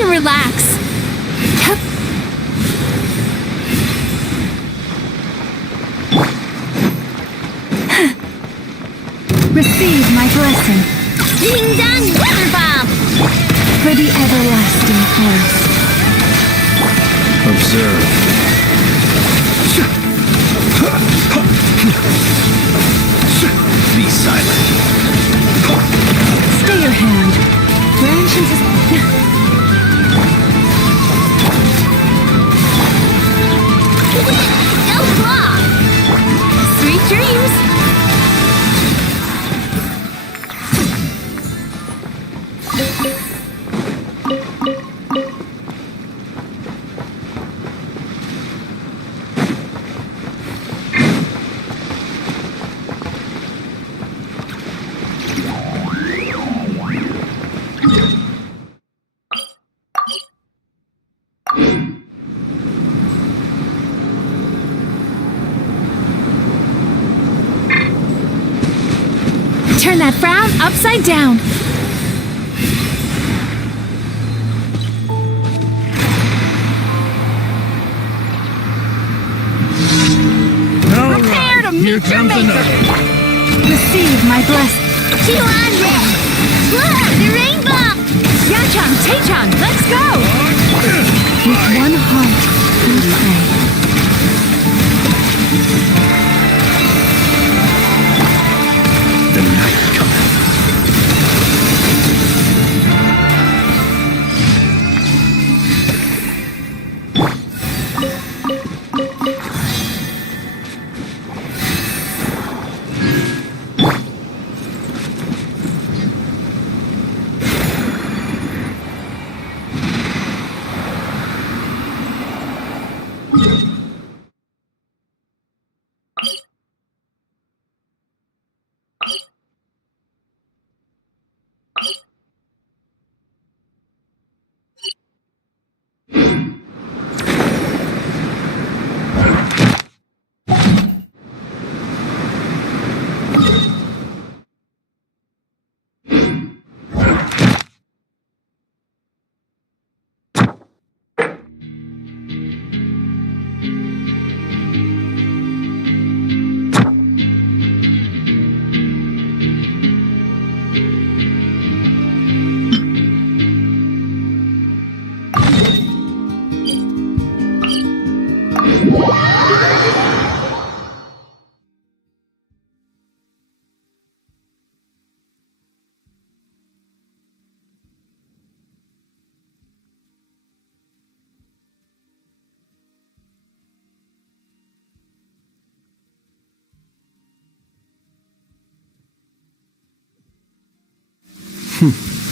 to relax. Receive my blessing. Ding dong, weather bomb. For the everlasting forest. Observe. Be silent. Stay your hand. Branches is... Don't block. Sweet dreams. Turn that frown upside down. Prepare to meet your maker. Receive my blessing. Chihuahua. Look, the rainbow. Yachan, Taechan, let's go! With one heart, we pray. The night cometh.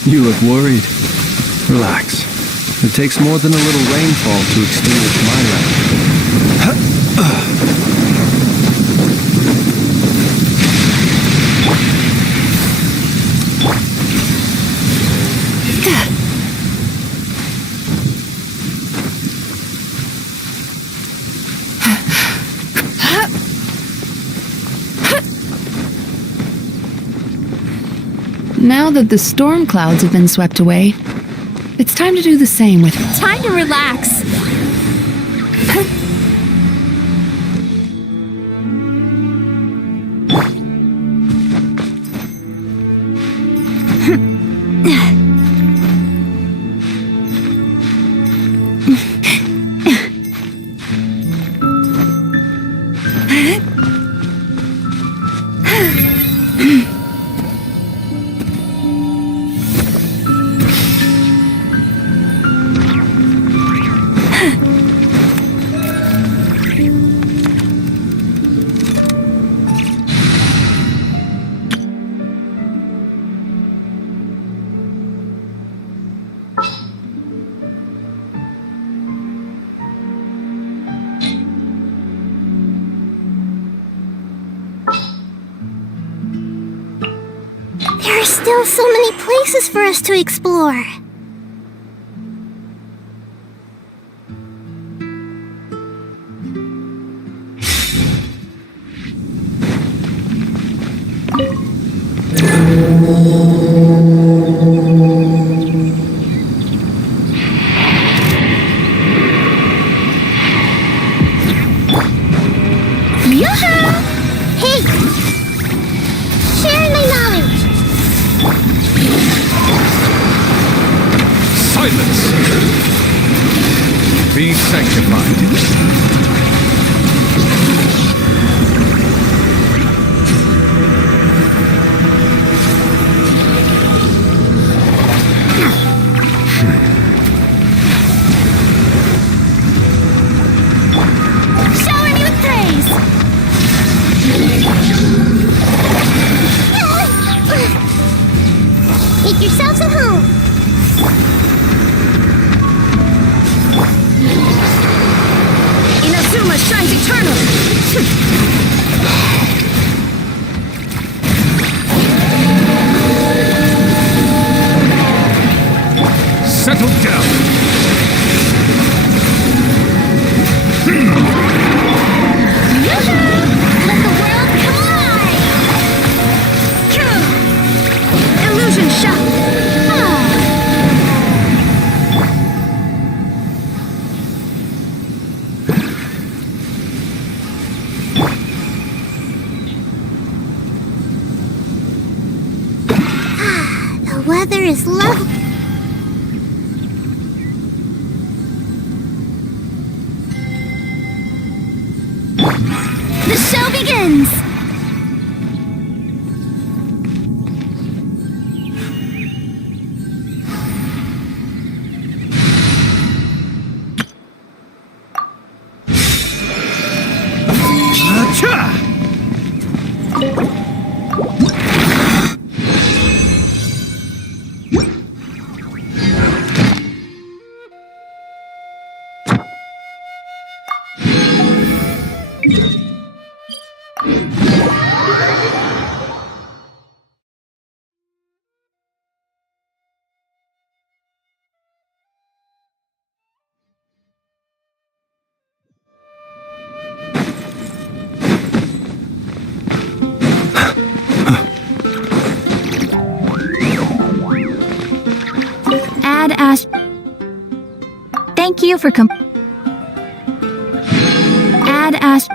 You look worried. Relax. It takes more than a little rainfall to extinguish my lamp. Now that the storm clouds have been swept away, it's time to do the same with... Time to relax. There are still so many places for us to explore. Hey! Share my knowledge! Silence! Be sanctified. Shower me with praise! Make yourselves at home! Inazuma shines eternal! Settle down. Let the world collide! Illusion shot! The weather is lovely. The show begins! Acha! Add Ash. Thank you for Add Ash.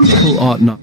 People ought not.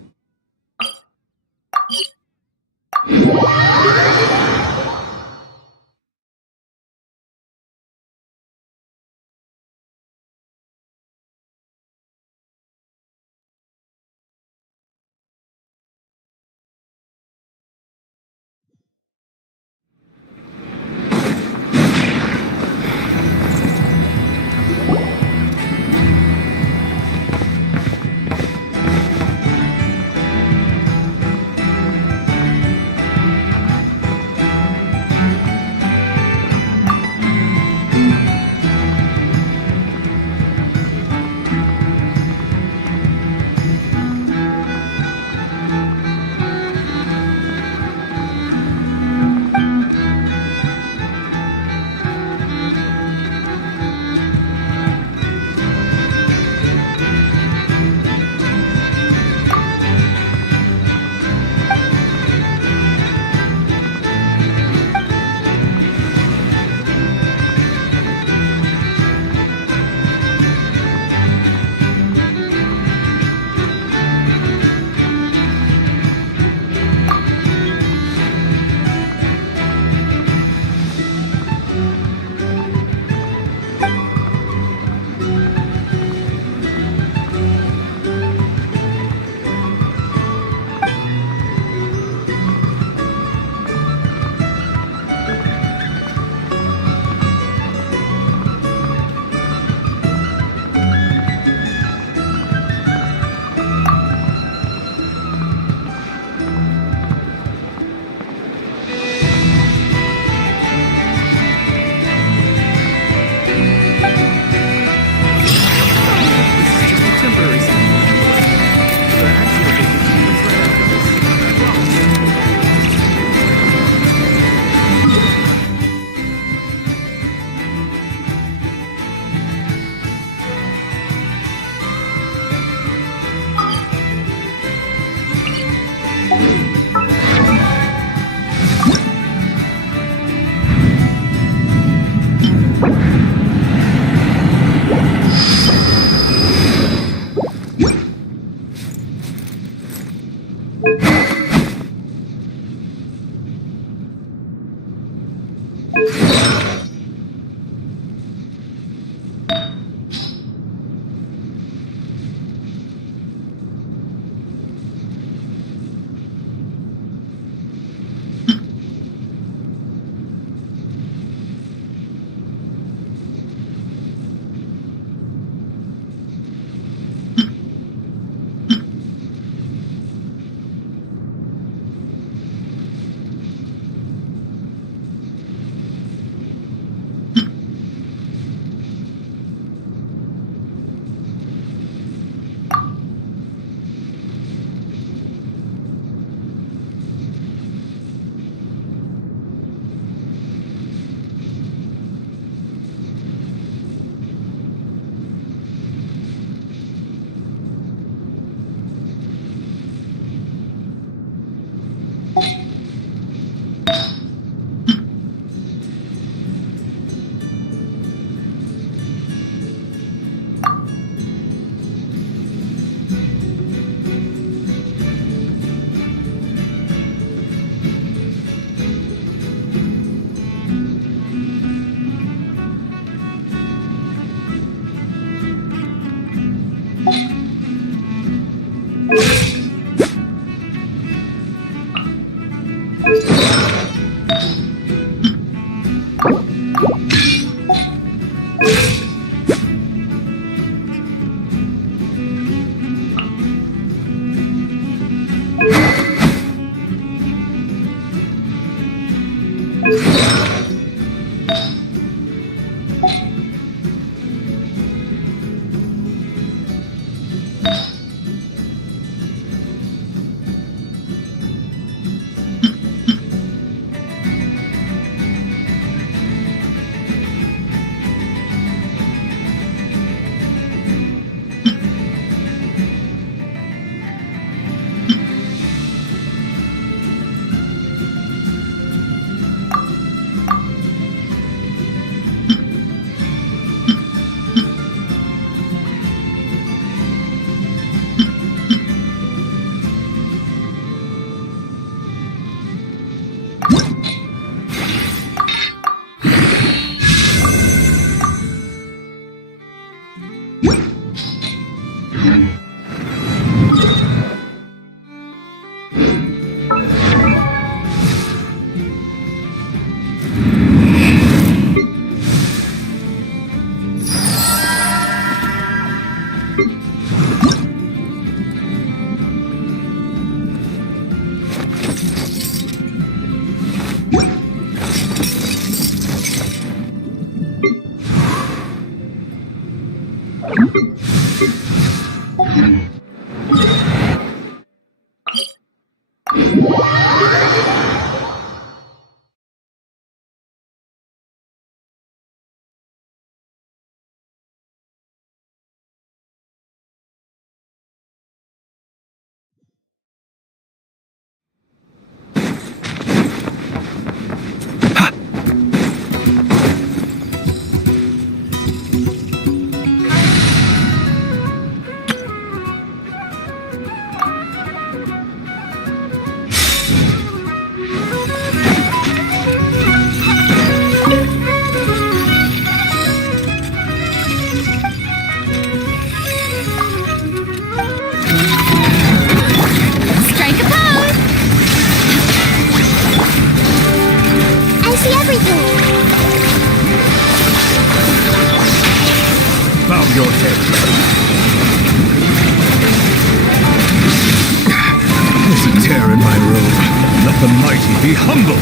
Be humble!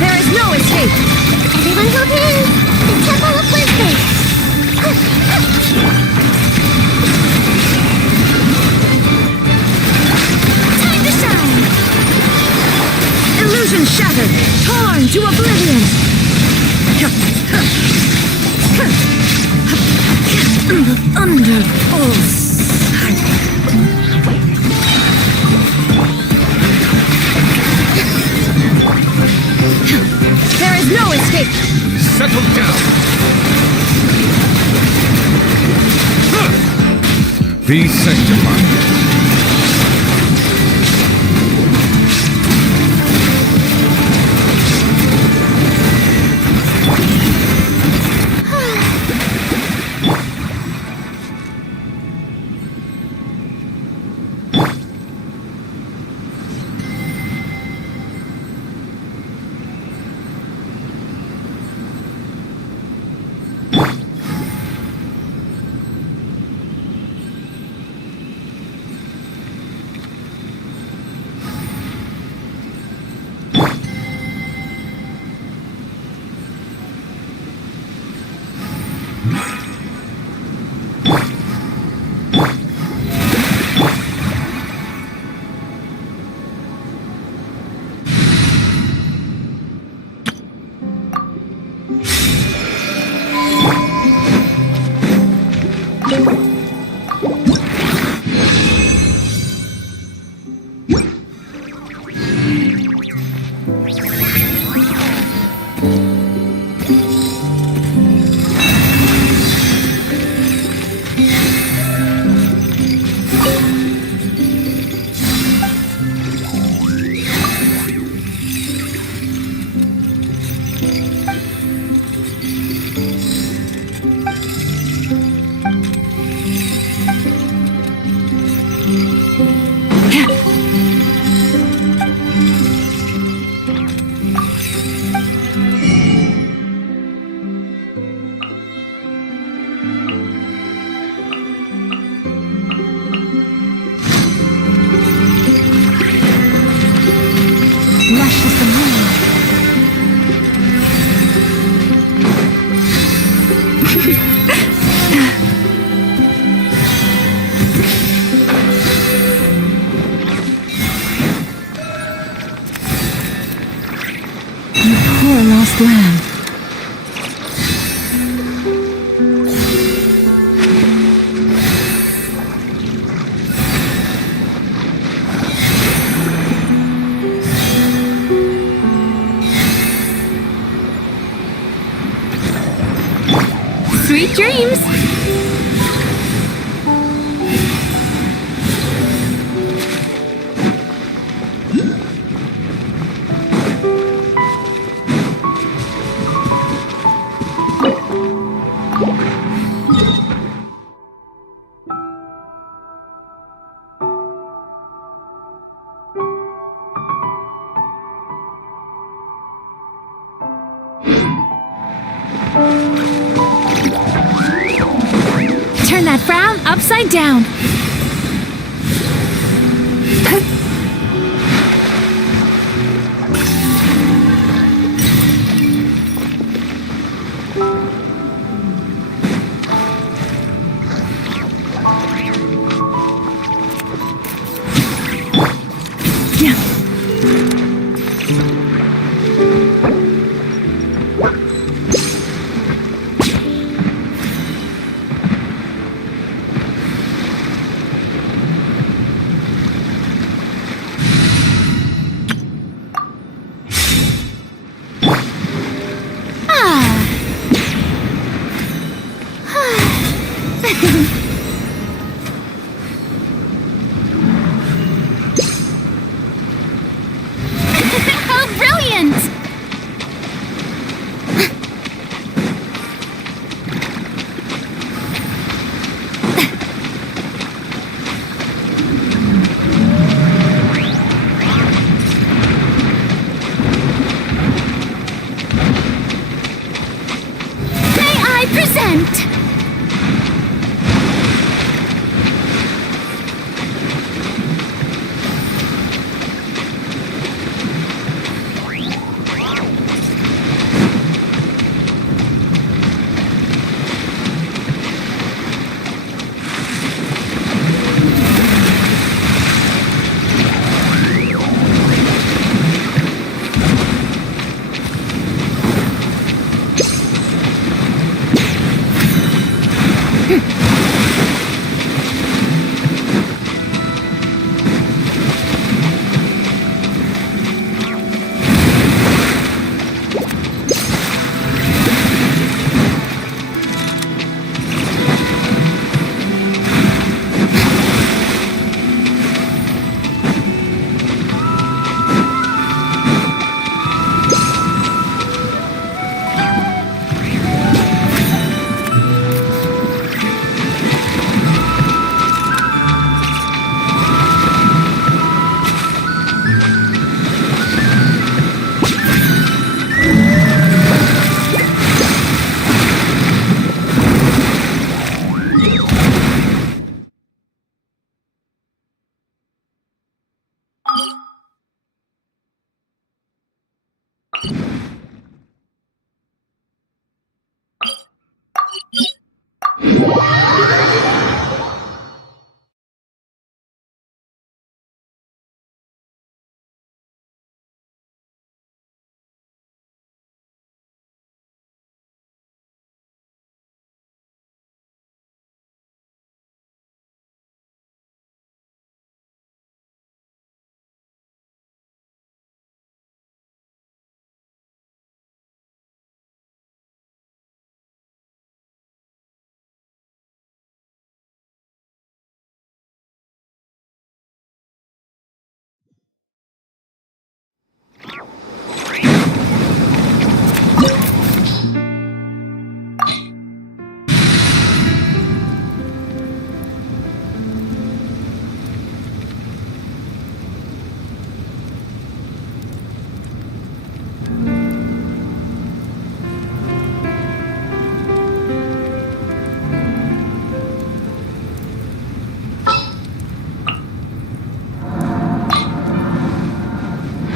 There is no escape! Everyone go in! The Temple of Wisdom! Time to shine! Illusion shattered! Torn to oblivion! Under all sight. There is no escape! Settle down! Be sanctified. Lamb. Sweet dreams! Turn that frown upside down.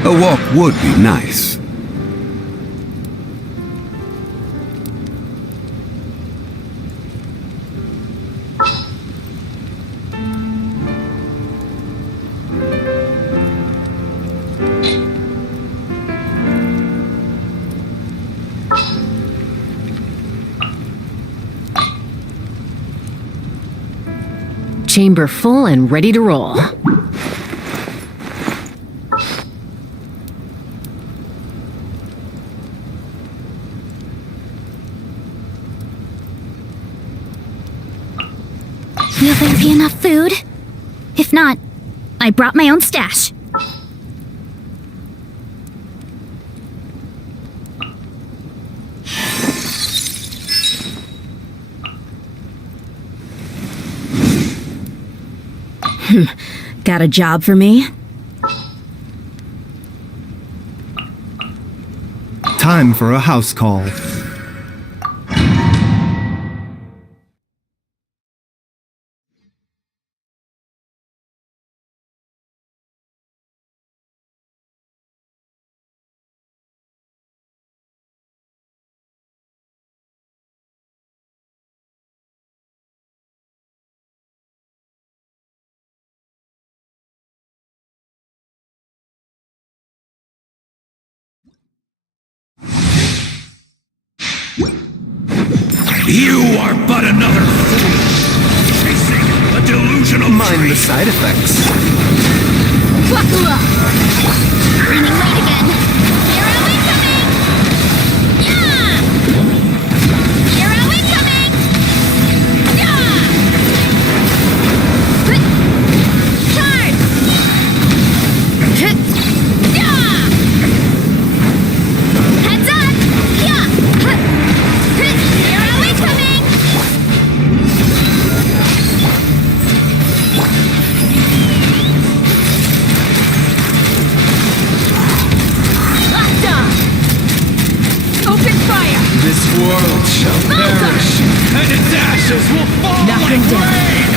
A walk would be nice. Chamber full and ready to roll. Will there be enough food? If not, I brought my own stash. Got a job for me? Time for a house call. You are but another fool, chasing a delusional Mind dream. the side effects. Running late again. Hero incoming! Yeah! Hero incoming! Yeah! Charge! Yeah! Heads up! Yeah! Hero incoming! Open fire! This world shall perish. And its ashes will fall Knock like him down. rain.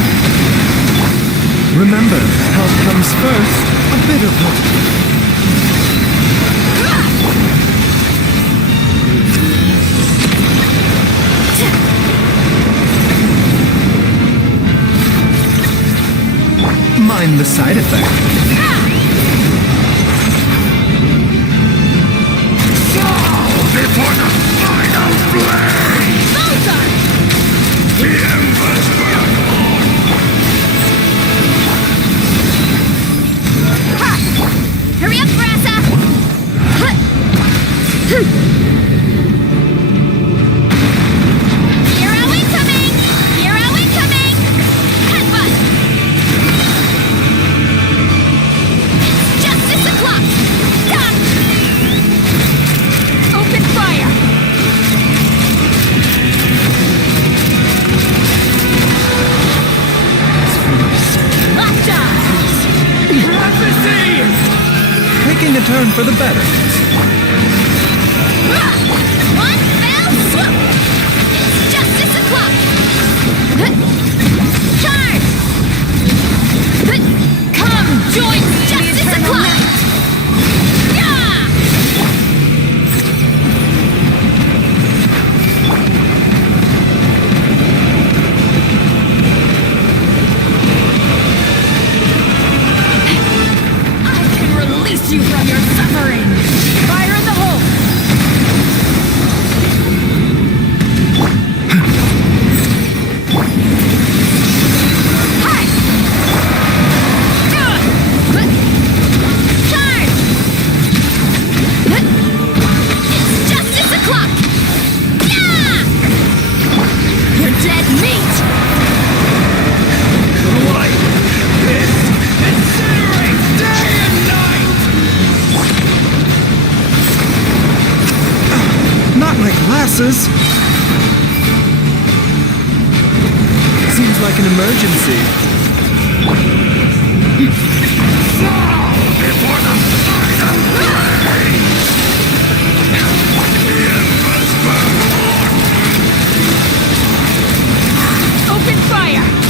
Remember, health comes first. A bitter pill. Mind the side effect. Before the final flame! The embers burn on! Hurry up, Grassa! Hero incoming! Hero incoming! Headbutt! It's justice o'clock! Stop! Open fire! Lockjaw! Taking a turn for the better. One fell swoop! It's justice o'clock! Charge! Come join justice o'clock! Yeah! glasses? Seems like an emergency. Open fire!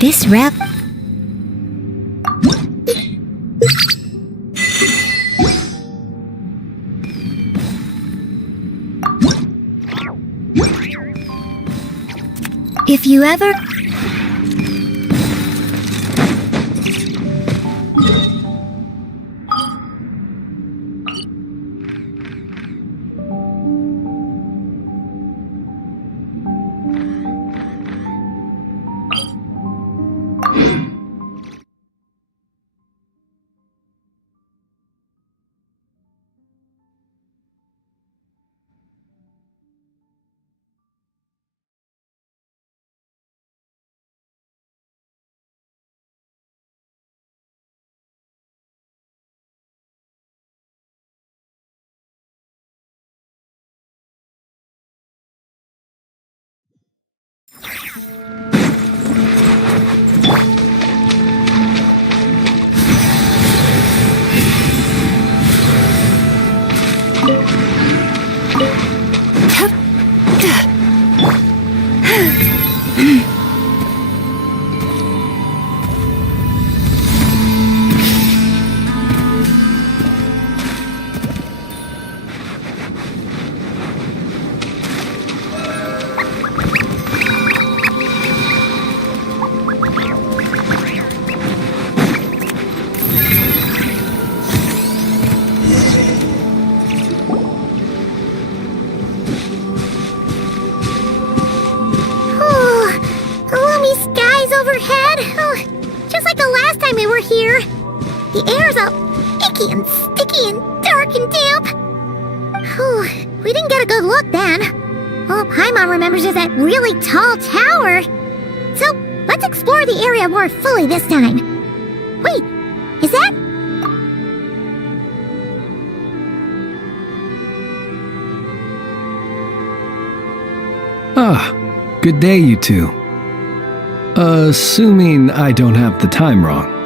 This rep... If you ever... overhead. Oh, just like the last time we were here. The air's all icky and sticky and dark and damp. Oh, we didn't get a good look then. All Paimon remembers is that really tall tower. So, let's explore the area more fully this time. Wait, is that... Ah, good day, you two. Assuming I don't have the time wrong.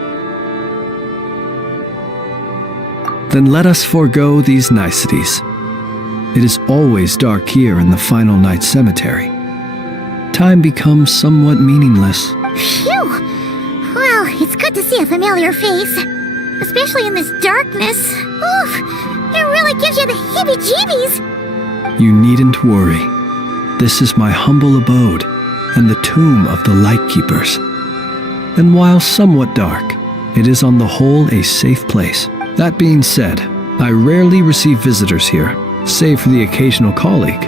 Then let us forego these niceties. It is always dark here in the final night cemetery. Time becomes somewhat meaningless. Phew! Well, it's good to see a familiar face. Especially in this darkness. Oof! It really gives you the heebie-jeebies! You needn't worry. This is my humble abode, and the tomb of the Lightkeepers. And while somewhat dark, it is on the whole a safe place. That being said, I rarely receive visitors here, save for the occasional colleague.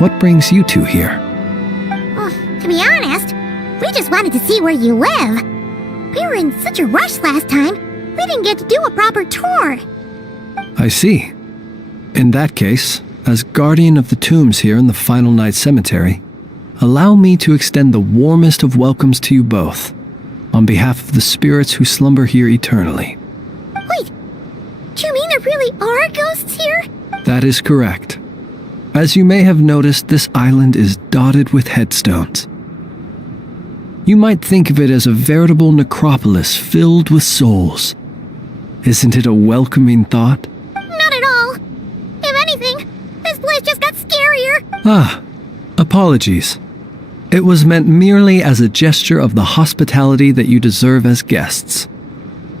What brings you two here? Well, to be honest, we just wanted to see where you live. We were in such a rush last time, we didn't get to do a proper tour. I see. In that case, as guardian of the tombs here in the Final Night Cemetery, allow me to extend the warmest of welcomes to you both, on behalf of the spirits who slumber here eternally. Wait, do you mean there really are ghosts here? That is correct. As you may have noticed, this island is dotted with headstones. You might think of it as a veritable necropolis filled with souls. Isn't it a welcoming thought? Not at all. If anything, this place just got scarier. Ah, apologies. It was meant merely as a gesture of the hospitality that you deserve as guests.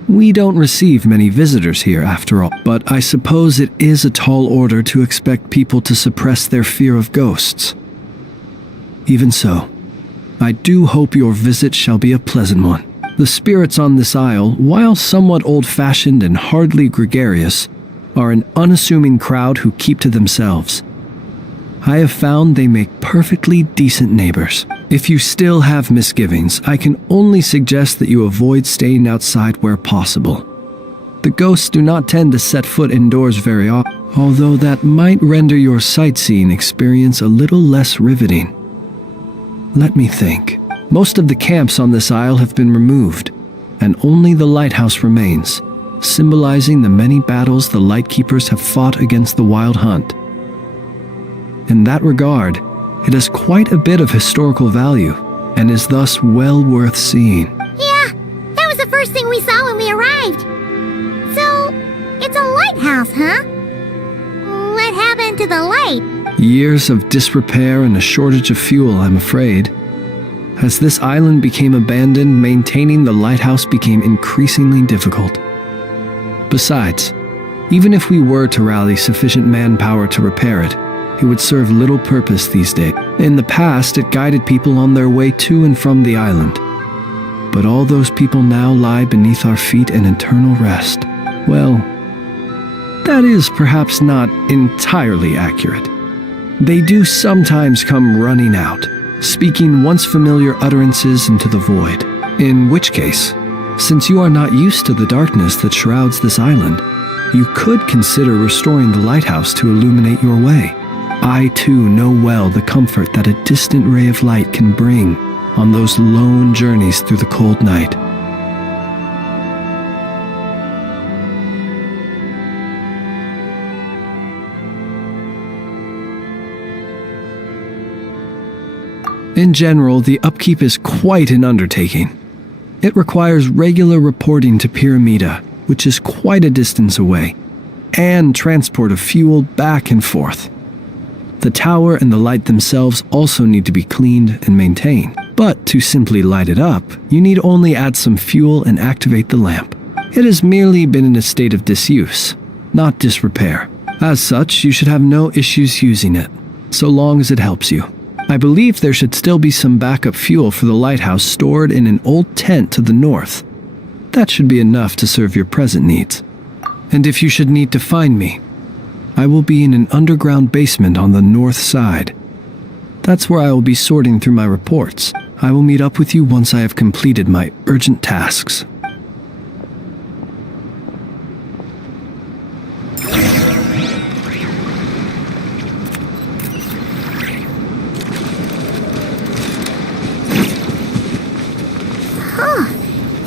We don't receive many visitors here after all, but I suppose it is a tall order to expect people to suppress their fear of ghosts. Even so, I do hope your visit shall be a pleasant one. The spirits on this isle, while somewhat old-fashioned and hardly gregarious, are an unassuming crowd who keep to themselves. I have found they make perfectly decent neighbors. If you still have misgivings, I can only suggest that you avoid staying outside where possible. The ghosts do not tend to set foot indoors very often, although that might render your sightseeing experience a little less riveting. Let me think. Most of the camps on this isle have been removed, and only the lighthouse remains, symbolizing the many battles the Lightkeepers have fought against the Wild Hunt. In that regard, it has quite a bit of historical value, and is thus well worth seeing. Yeah, that was the first thing we saw when we arrived. So, it's a lighthouse, huh? What happened to the light? Years of disrepair and a shortage of fuel, I'm afraid. As this island became abandoned, maintaining the lighthouse became increasingly difficult. Besides, even if we were to rally sufficient manpower to repair it, it would serve little purpose these days. In the past, it guided people on their way to and from the island. But all those people now lie beneath our feet in eternal rest. Well, that is perhaps not entirely accurate. They do sometimes come running out, speaking once familiar utterances into the void. In which case, since you are not used to the darkness that shrouds this island, you could consider restoring the lighthouse to illuminate your way. I too know well the comfort that a distant ray of light can bring on those lone journeys through the cold night. In general, the upkeep is quite an undertaking. It requires regular reporting to Pyramida, which is quite a distance away, and transport of fuel back and forth. The tower and the light themselves also need to be cleaned and maintained. But to simply light it up, you need only add some fuel and activate the lamp. It has merely been in a state of disuse, not disrepair. As such, you should have no issues using it, so long as it helps you. I believe there should still be some backup fuel for the lighthouse stored in an old tent to the north. That should be enough to serve your present needs. And if you should need to find me, I will be in an underground basement on the north side. That's where I will be sorting through my reports. I will meet up with you once I have completed my urgent tasks.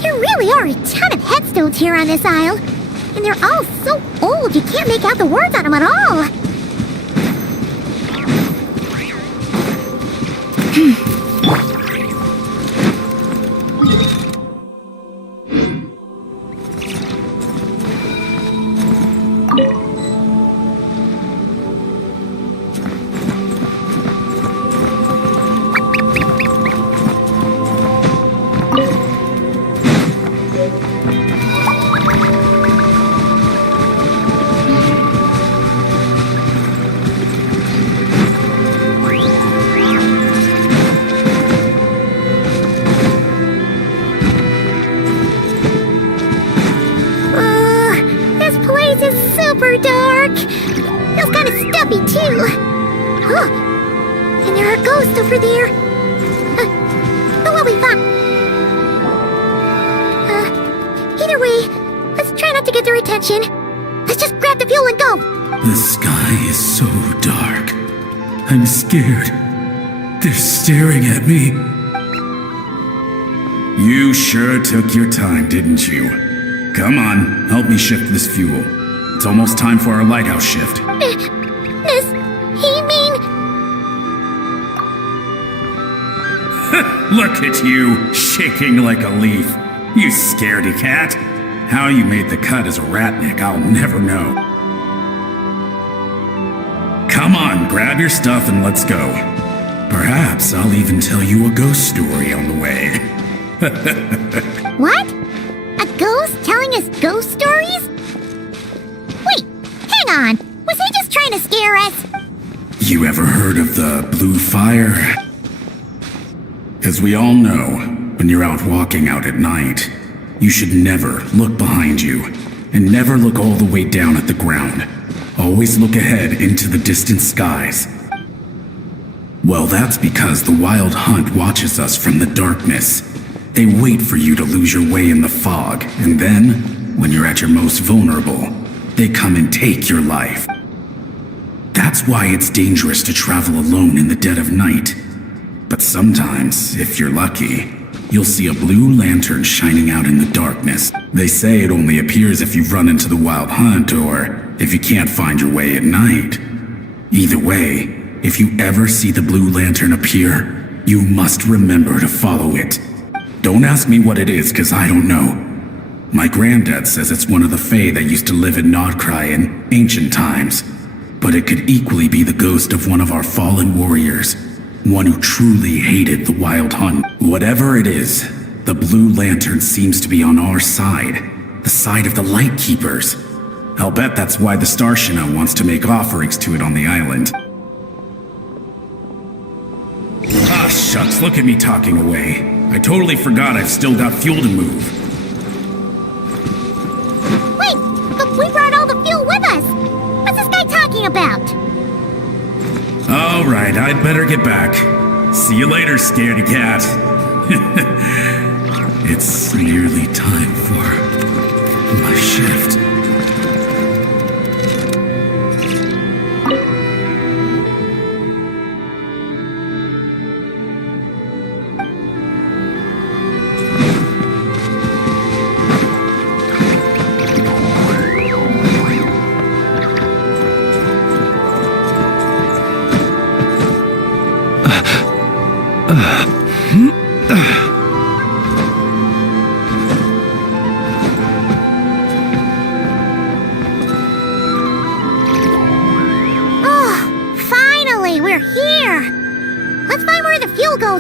There really are a ton of headstones here on this isle. And they're all so old you can't make out the words on them at all. Super dark. Feels kind of stuffy too. Huh. And there are ghosts over there. But we'll be fine. Either way, let's try not to get their attention. Let's just grab the fuel and go. The sky is so dark. I'm scared. They're staring at me. You sure took your time, didn't you? Come on, help me shift this fuel. It's almost time for our lighthouse shift. Does he mean... Look at you, shaking like a leaf. You scaredy cat. How you made the cut as a ratnik, I'll never know. Come on, grab your stuff and let's go. Perhaps I'll even tell you a ghost story on the way. What? A ghost telling us ghost stories? Wait, hang on. Was he just trying to scare us? You ever heard of the blue fire? As we all know, when you're out walking out at night, you should never look behind you, and never look all the way down at the ground. Always look ahead into the distant skies. Well, that's because the Wild Hunt watches us from the darkness. They wait for you to lose your way in the fog, and then, when you're at your most vulnerable, they come and take your life. That's why it's dangerous to travel alone in the dead of night. But sometimes, if you're lucky, you'll see a blue lantern shining out in the darkness. They say it only appears if you've run into the Wild Hunt or if you can't find your way at night. Either way, if you ever see the blue lantern appear, you must remember to follow it. Don't ask me what it is, cause I don't know. My granddad says it's one of the Fae that used to live in Nod-Krai in ancient times. But it could equally be the ghost of one of our fallen warriors. One who truly hated the Wild Hunt. Whatever it is, the blue lantern seems to be on our side. The side of the Light Keepers. I'll bet that's why the Starshina wants to make offerings to it on the island. Ah, shucks, look at me talking away. I totally forgot I've still got fuel to move. Wait, but we brought all the fuel with us. What's this guy talking about? Alright, I'd better get back. See you later, scaredy cat. It's nearly time for my shift.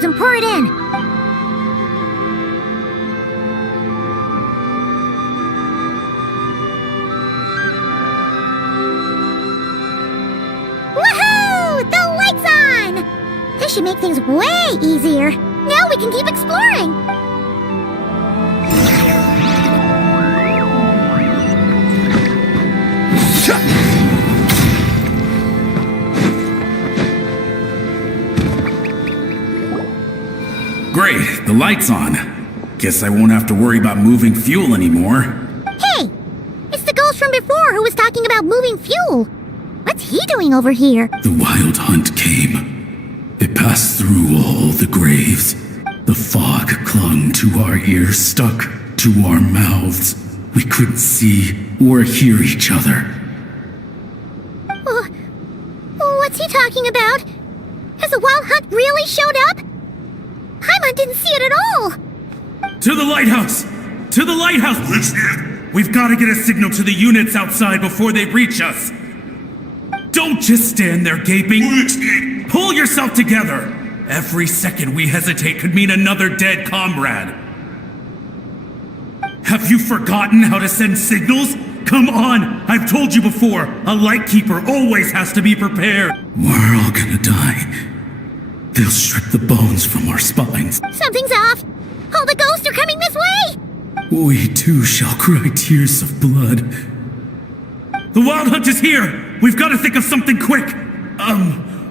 And pour it in. Woohoo! The light's on! This should make things way easier. Now we can keep exploring. Great, the light's on. Guess I won't have to worry about moving fuel anymore. Hey! It's the ghost from before who was talking about moving fuel. What's he doing over here? The wild hunt came. It passed through all the graves. The fog clung to our ears, stuck to our mouths. We couldn't see or hear each other. What's he talking about? Has the wild hunt really showed up? Paimon didn't see it at all. To the lighthouse! To the lighthouse! We've got to get a signal to the units outside before they reach us. Don't just stand there gaping. Pull yourself together. Every second we hesitate could mean another dead comrade. Have you forgotten how to send signals? Come on! I've told you before, a lightkeeper always has to be prepared. We're all gonna die. They'll strip the bones from our spines. Something's off. All the ghosts are coming this way. We too shall cry tears of blood. The wild hunt is here! We've got to think of something quick!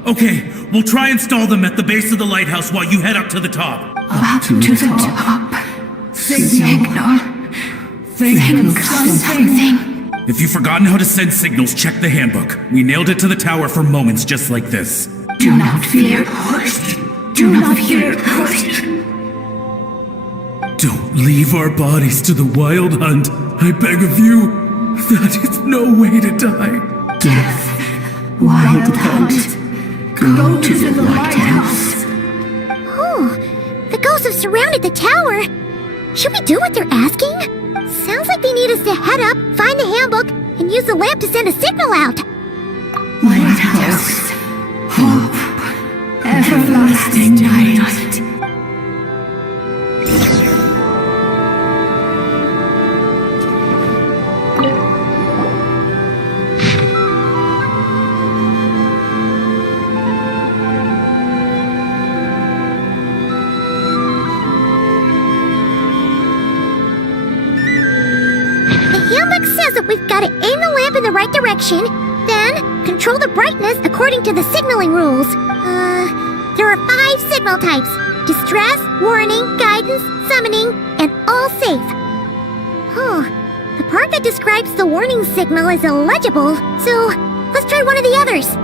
Okay, we'll try and stall them at the base of the lighthouse while you head up to the top. Up to the top. Signal. Think of something. If you've forgotten how to send signals, check the handbook. We nailed it to the tower for moments just like this. Do not fear, ghost. Do not fear, ghost. Don't leave our bodies to the wild hunt. I beg of you. That is no way to die. Death. Wild hunt. Go to the lighthouse. Oh, the ghosts have surrounded the tower. Should we do what they're asking? Sounds like they need us to head up, find the handbook, and use the lamp to send a signal out. Lighthouse. Hope. Everlasting night. Says that we've got to aim the lamp in the right direction, then control the brightness according to the signaling rules. There are 5 signal types: distress, warning, guidance, summoning, and all safe. The part that describes the warning signal is illegible, so let's try one of the others.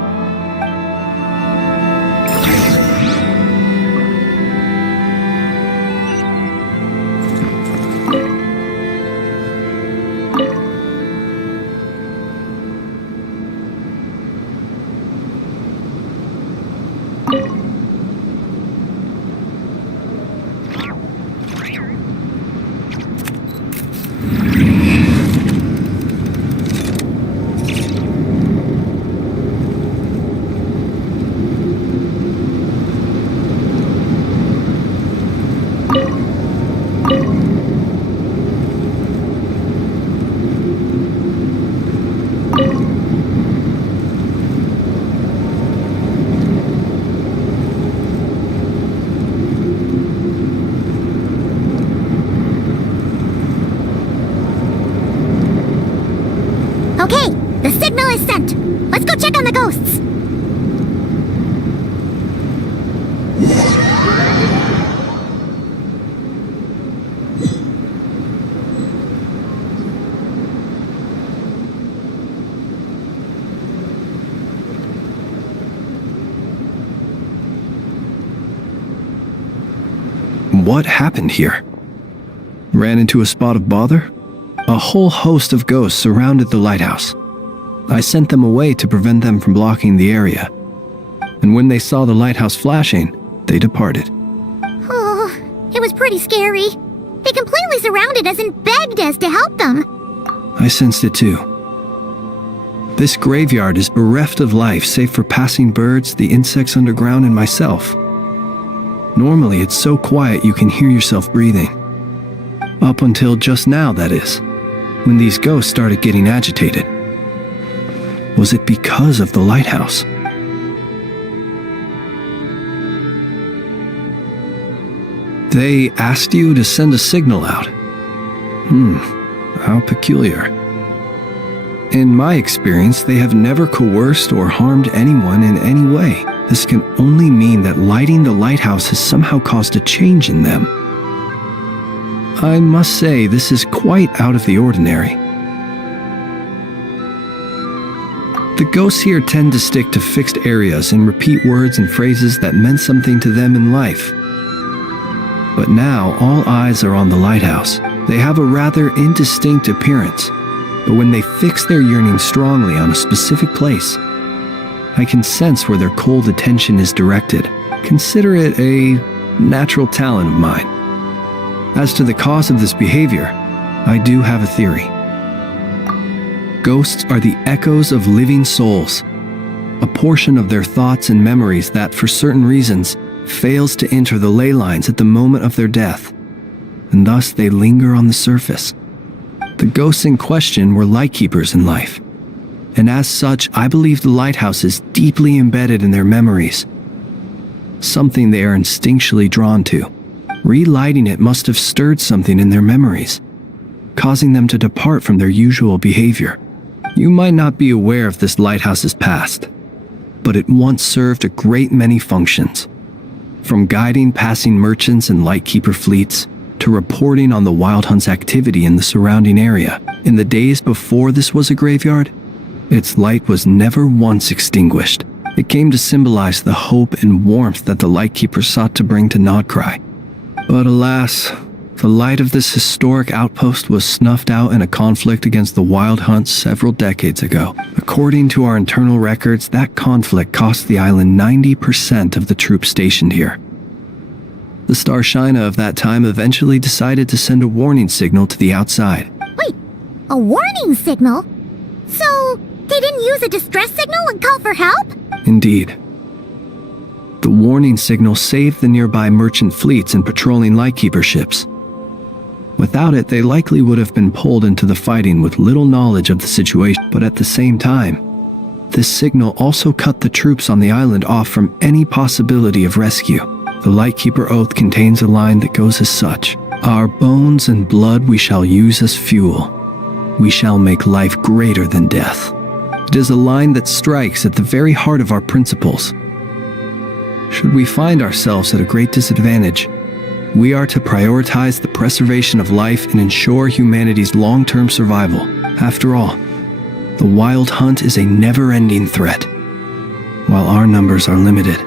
Okay, the signal is sent. Let's go check on the ghosts. What happened here? Ran into a spot of bother? A whole host of ghosts surrounded the lighthouse. I sent them away to prevent them from blocking the area. And when they saw the lighthouse flashing, they departed. Oh, it was pretty scary. They completely surrounded us and begged us to help them. I sensed it too. This graveyard is bereft of life save for passing birds, the insects underground, and myself. Normally it's so quiet you can hear yourself breathing. Up until just now, that is, when these ghosts started getting agitated. Was it because of the lighthouse? They asked you to send a signal out. How peculiar. In my experience, they have never coerced or harmed anyone in any way. This can only mean that lighting the lighthouse has somehow caused a change in them. I must say, this is quite out of the ordinary. The ghosts here tend to stick to fixed areas and repeat words and phrases that meant something to them in life. But now, all eyes are on the lighthouse. They have a rather indistinct appearance, but when they fix their yearning strongly on a specific place, I can sense where their cold attention is directed. Consider it a natural talent of mine. As to the cause of this behavior, I do have a theory. Ghosts are the echoes of living souls, a portion of their thoughts and memories that, for certain reasons, fails to enter the ley lines at the moment of their death, and thus they linger on the surface. The ghosts in question were lightkeepers in life, and as such, I believe the lighthouse is deeply embedded in their memories, something they are instinctually drawn to. Relighting it must have stirred something in their memories, causing them to depart from their usual behavior. You might not be aware of this lighthouse's past, but it once served a great many functions. From guiding passing merchants and lightkeeper fleets, to reporting on the Wild Hunt's activity in the surrounding area. In the days before this was a graveyard, its light was never once extinguished. It came to symbolize the hope and warmth that the lightkeeper sought to bring to Nod-Krai. But alas, the light of this historic outpost was snuffed out in a conflict against the Wild Hunt several decades ago. According to our internal records, that conflict cost the island 90% of the troops stationed here. The Starshina of that time eventually decided to send a warning signal to the outside. Wait, a warning signal? So, they didn't use a distress signal and call for help? Indeed. The warning signal saved the nearby merchant fleets and patrolling lightkeeper ships. Without it, they likely would have been pulled into the fighting with little knowledge of the situation. But at the same time, this signal also cut the troops on the island off from any possibility of rescue. The Lightkeeper Oath contains a line that goes as such: "Our bones and blood we shall use as fuel. We shall make life greater than death." It is a line that strikes at the very heart of our principles. Should we find ourselves at a great disadvantage, we are to prioritize the preservation of life and ensure humanity's long-term survival. After all, the Wild Hunt is a never-ending threat, while our numbers are limited.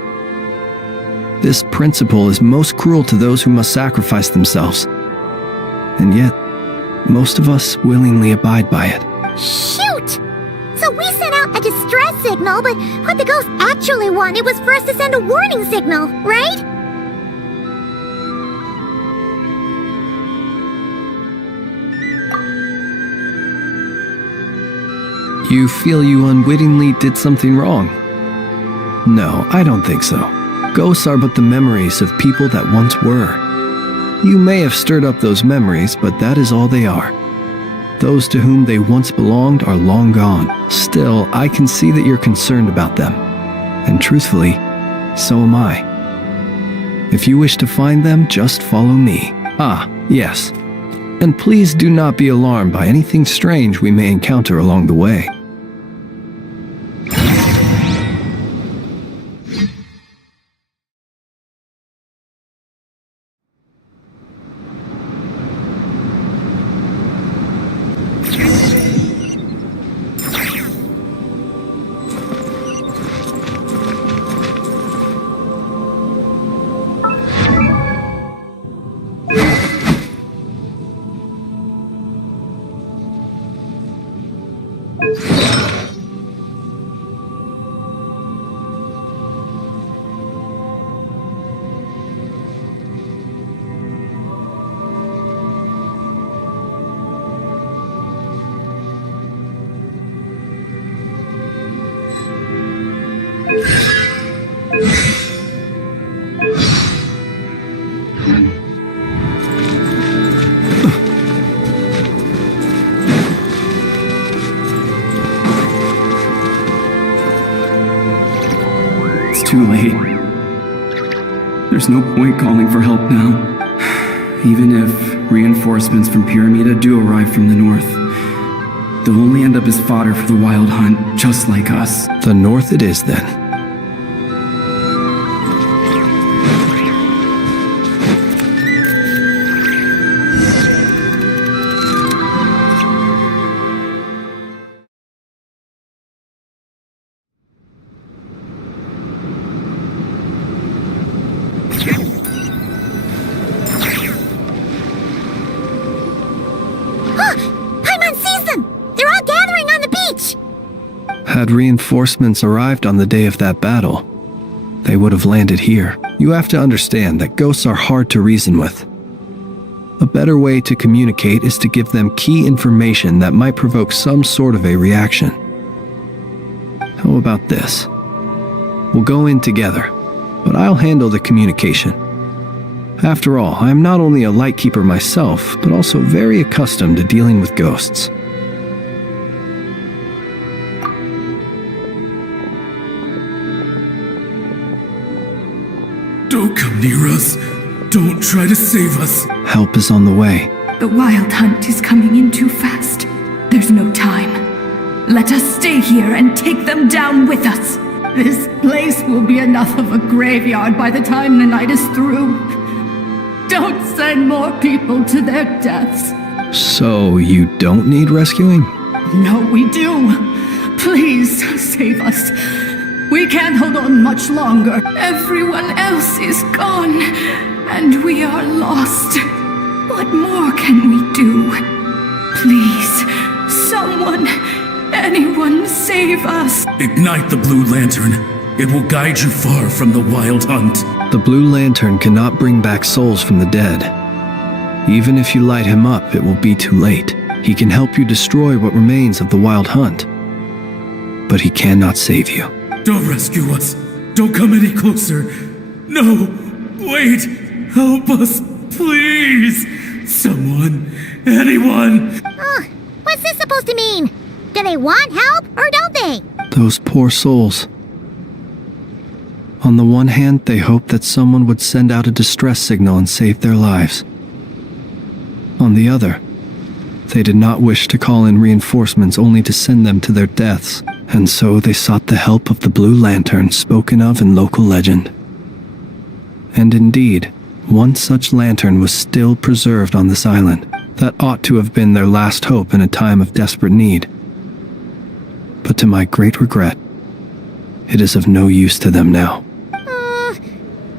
This principle is most cruel to those who must sacrifice themselves, and yet, most of us willingly abide by it. Shoot! So we sent out a distress signal, but what the ghost actually wanted was for us to send a warning signal, right? You feel you unwittingly did something wrong? No, I don't think so. Ghosts are but the memories of people that once were. You may have stirred up those memories, but that is all they are. Those to whom they once belonged are long gone. Still, I can see that you're concerned about them. And truthfully, so am I. If you wish to find them, just follow me. Ah, yes. And please do not be alarmed by anything strange we may encounter along the way. Too late. There's no point calling for help now. Even if reinforcements from Pyramida do arrive from the north, they'll only end up as fodder for the Wild Hunt, just like us. The north it is then. Had reinforcements arrived on the day of that battle, they would have landed here. You have to understand that ghosts are hard to reason with. A better way to communicate is to give them key information that might provoke some sort of a reaction. How about this? We'll go in together, but I'll handle the communication. After all, I am not only a lightkeeper myself, but also very accustomed to dealing with ghosts. Don't come near us. Don't try to save us. Help is on the way. The wild hunt is coming in too fast. There's no time. Let us stay here and take them down with us. This place will be enough of a graveyard by the time the night is through. Don't send more people to their deaths. So you don't need rescuing? No, we do. Please save us. We can't hold on much longer. Everyone else is gone, and we are lost. What more can we do? Please, someone, anyone, save us. Ignite the blue lantern. It will guide you far from the wild hunt. The blue lantern cannot bring back souls from the dead. Even if you light him up, it will be too late. He can help you destroy what remains of the wild hunt, but he cannot save you. Don't rescue us. Don't come any closer. No, wait. Help us, please. Someone, anyone. What's this supposed to mean? Do they want help or don't they? Those poor souls. On the one hand, they hoped that someone would send out a distress signal and save their lives. On the other, they did not wish to call in reinforcements only to send them to their deaths, and so they sought the help of the Blue Lantern spoken of in local legend. And indeed, one such lantern was still preserved on this island. That ought to have been their last hope in a time of desperate need. But to my great regret, it is of no use to them now.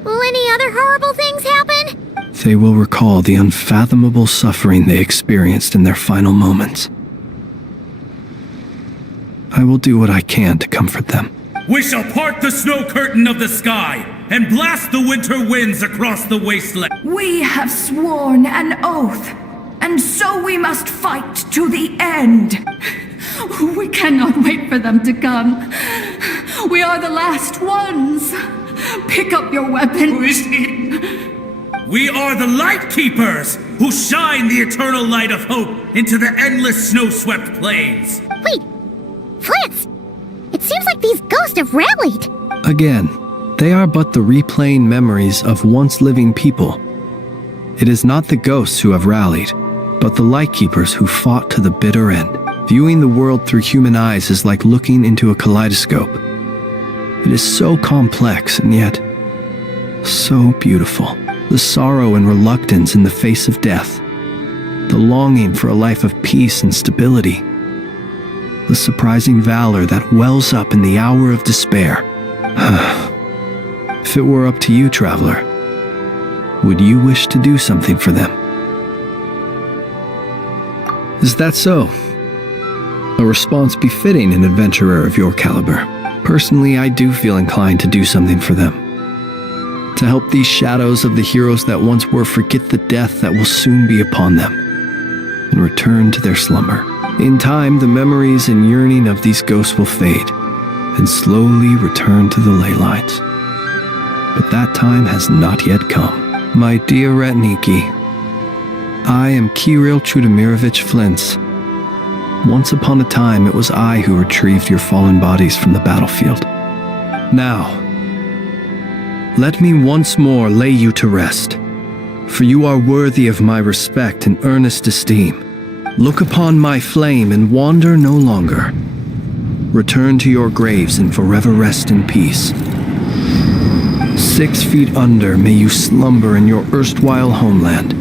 Will any other horrible things happen? They will recall the unfathomable suffering they experienced in their final moments. I will do what I can to comfort them. We shall part the snow curtain of the sky and blast the winter winds across the wasteland. We have sworn an oath, and so we must fight to the end. We cannot wait for them to come. We are the last ones. Pick up your weapon. We are the Light Keepers who shine the eternal light of hope into the endless snow-swept plains. Wait, Fritz! It seems like these ghosts have rallied. Again, they are but the replaying memories of once living people. It is not the ghosts who have rallied, but the Lightkeepers who fought to the bitter end. Viewing the world through human eyes is like looking into a kaleidoscope. It is so complex and yet so beautiful. The sorrow and reluctance in the face of death. The longing for a life of peace and stability. The surprising valor that wells up in the hour of despair. If it were up to you, traveler, would you wish to do something for them? Is that so? A response befitting an adventurer of your caliber. Personally, I do feel inclined to do something for them. To help these shadows of the heroes that once were forget the death that will soon be upon them, and return to their slumber. In time, the memories and yearning of these ghosts will fade, and slowly return to the ley lines. But that time has not yet come. My dear Ratniki, I am Kirill Chudamirovich Flintz. Once upon a time, it was I who retrieved your fallen bodies from the battlefield. Now, let me once more lay you to rest, for you are worthy of my respect and earnest esteem. Look upon my flame and wander no longer. Return to your graves and forever rest in peace. 6 feet under may you slumber in your erstwhile homeland,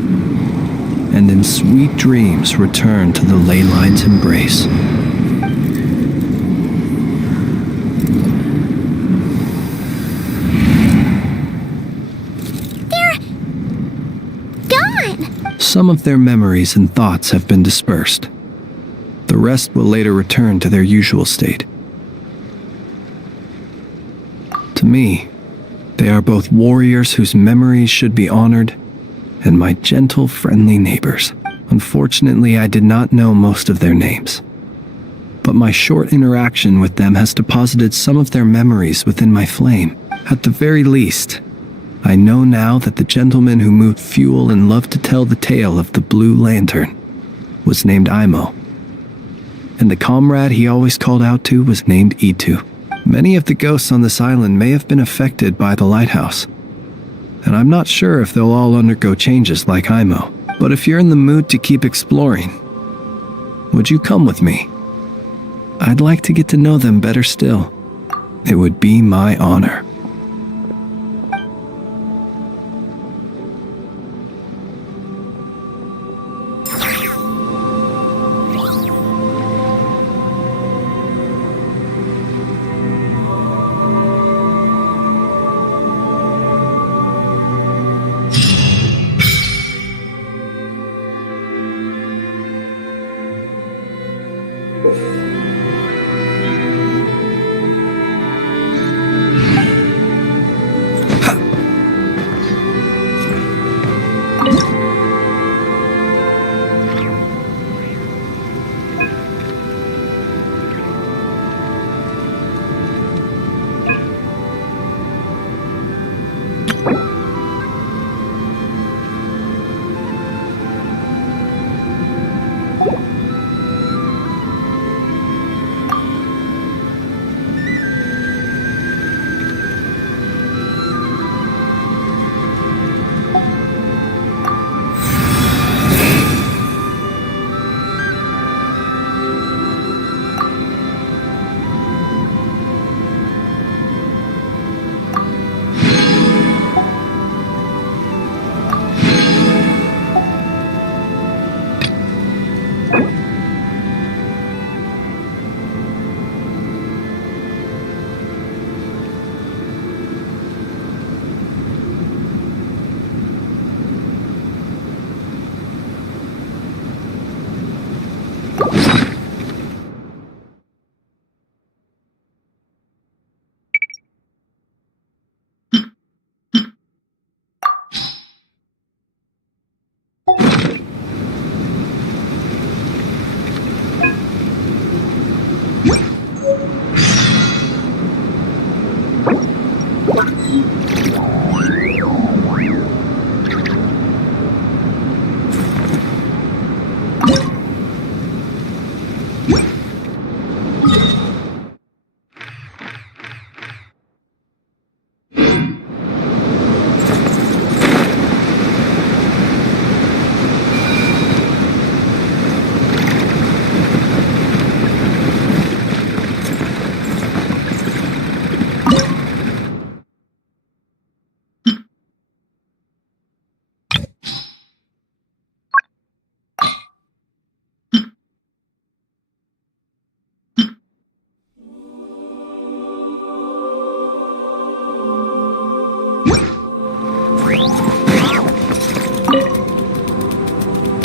and in sweet dreams return to the ley line's embrace. Some of their memories and thoughts have been dispersed. The rest will later return to their usual state. To me, they are both warriors whose memories should be honored, and my gentle, friendly neighbors. Unfortunately, I did not know most of their names, but my short interaction with them has deposited some of their memories within my flame. At the very least, I know now that the gentleman who moved fuel and loved to tell the tale of the Blue Lantern was named Imo, and the comrade he always called out to was named Itu. Many of the ghosts on this island may have been affected by the lighthouse, and I'm not sure if they'll all undergo changes like Imo. But if you're in the mood to keep exploring, would you come with me? I'd like to get to know them better still. It would be my honor.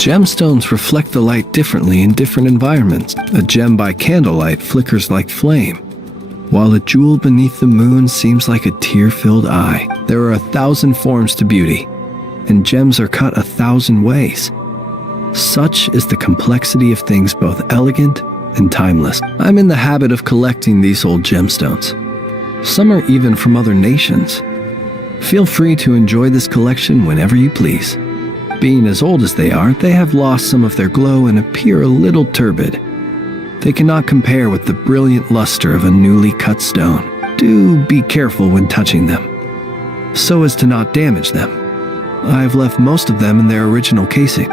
Gemstones reflect the light differently in different environments. A gem by candlelight flickers like flame, while a jewel beneath the moon seems like a tear-filled eye. There are 1,000 forms to beauty, and gems are cut 1,000 ways. Such is the complexity of things both elegant and timeless. I'm in the habit of collecting these old gemstones. Some are even from other nations. Feel free to enjoy this collection whenever you please. Being as old as they are, they have lost some of their glow and appear a little turbid. They cannot compare with the brilliant luster of a newly cut stone. Do be careful when touching them, so as to not damage them. I've left most of them in their original casing.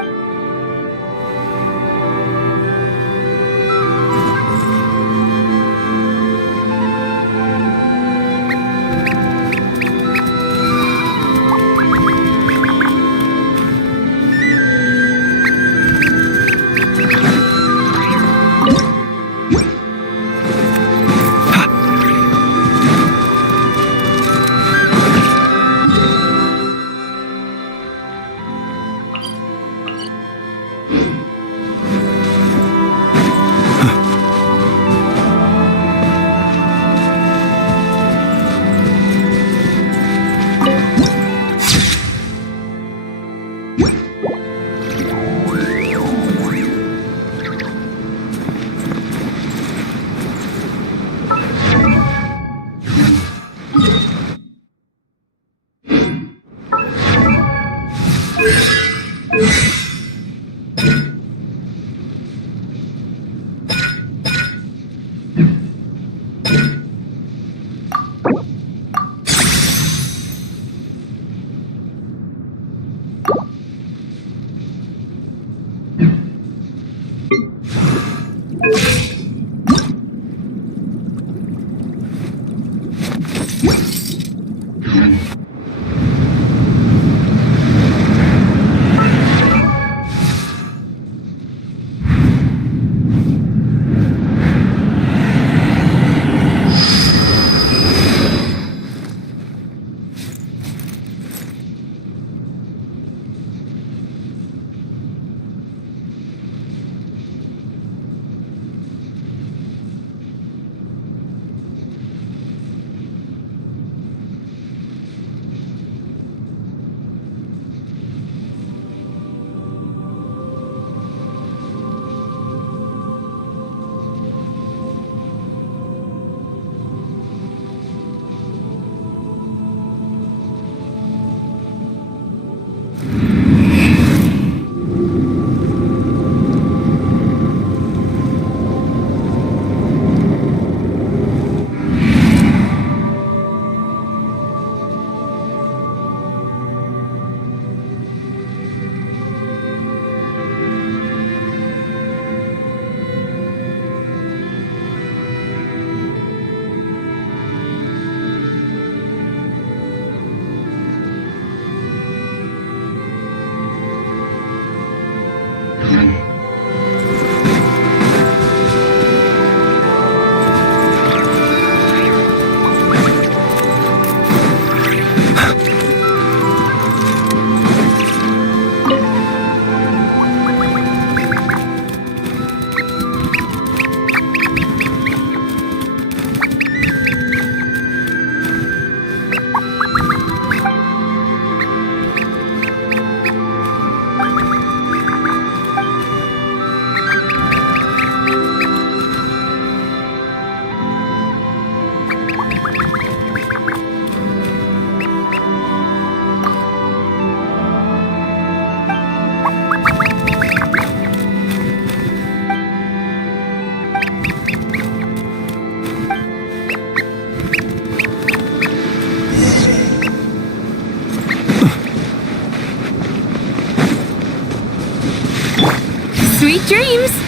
Sweet dreams!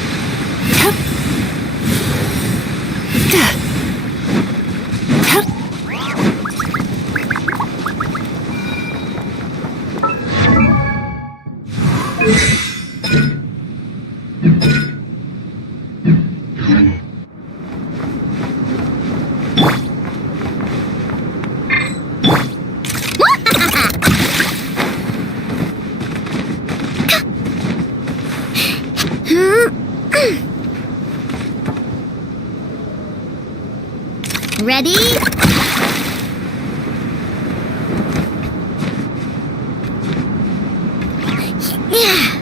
Ready? Yeah.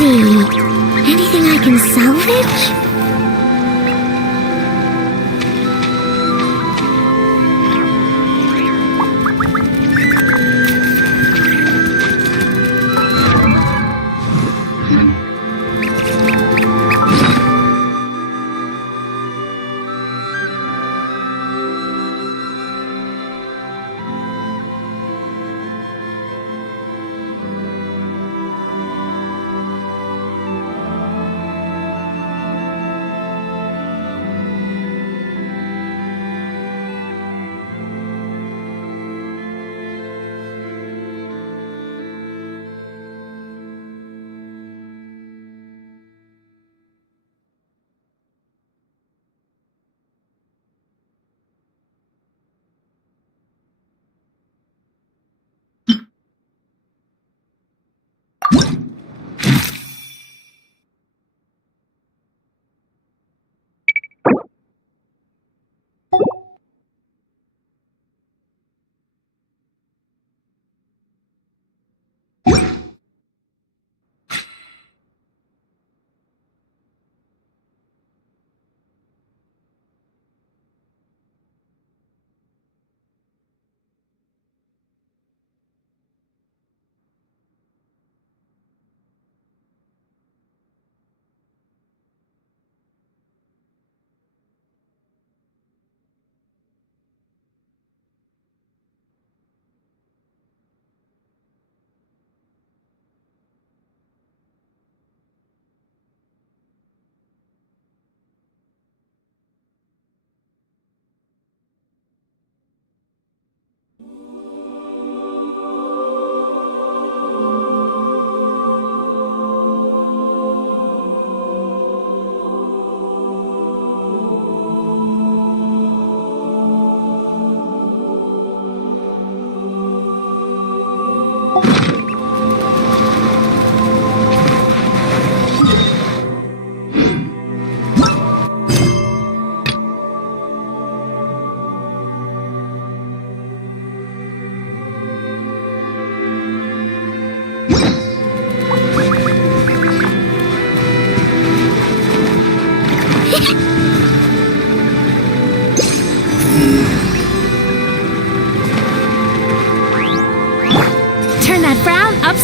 Anything I can salvage?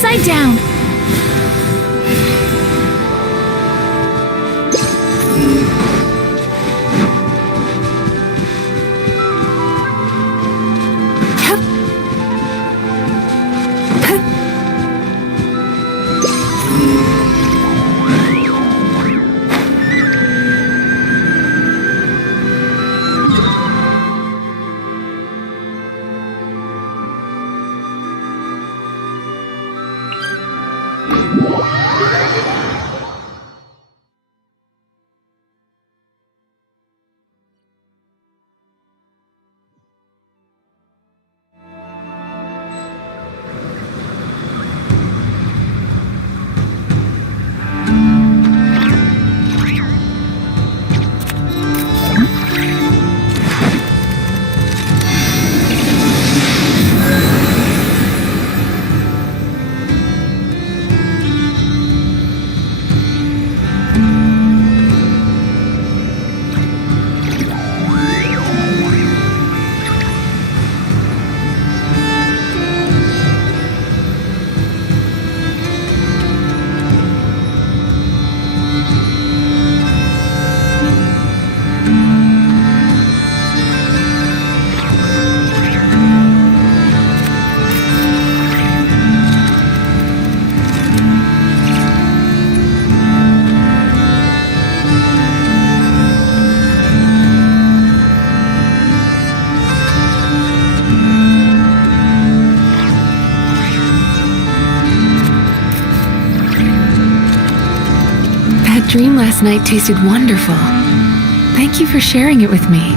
upside down. Dream last night tasted wonderful. Thank you for sharing it with me.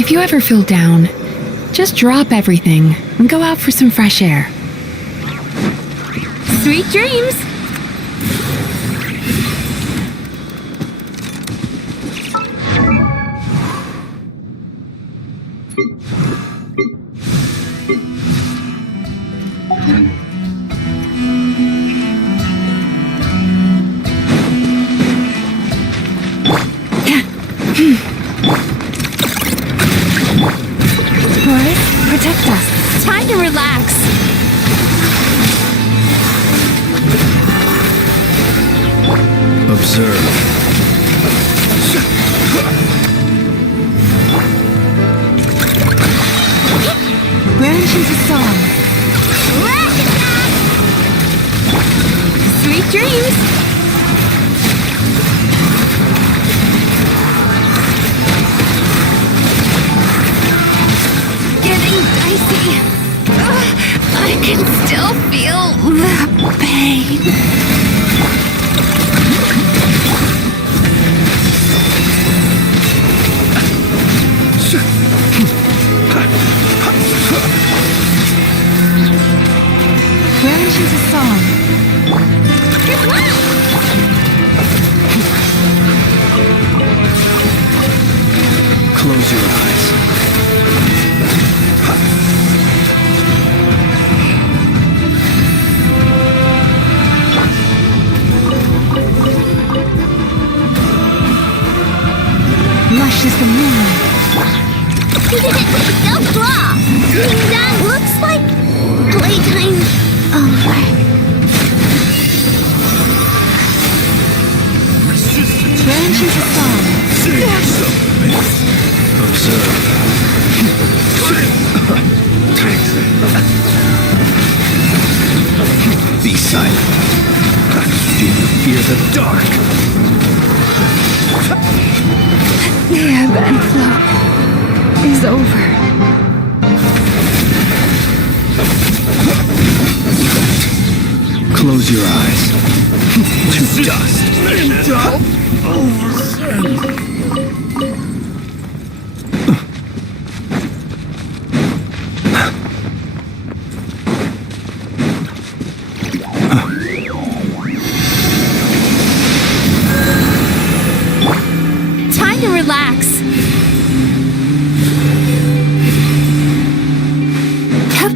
If you ever feel down, just drop everything and go out for some fresh air. Sweet dreams! Protect us. Time to relax. Observe. Where she's a song. Sweet dreams. Dicey. I can still feel the pain. Where she's a song. Close your eyes. Lush is the moonlight. Don't draw! That looks like playtime over. Where she's a song. Observe. Be silent. Do you fear the dark? ebb and flow is over. Close your eyes. To dust. Time to relax. Yep.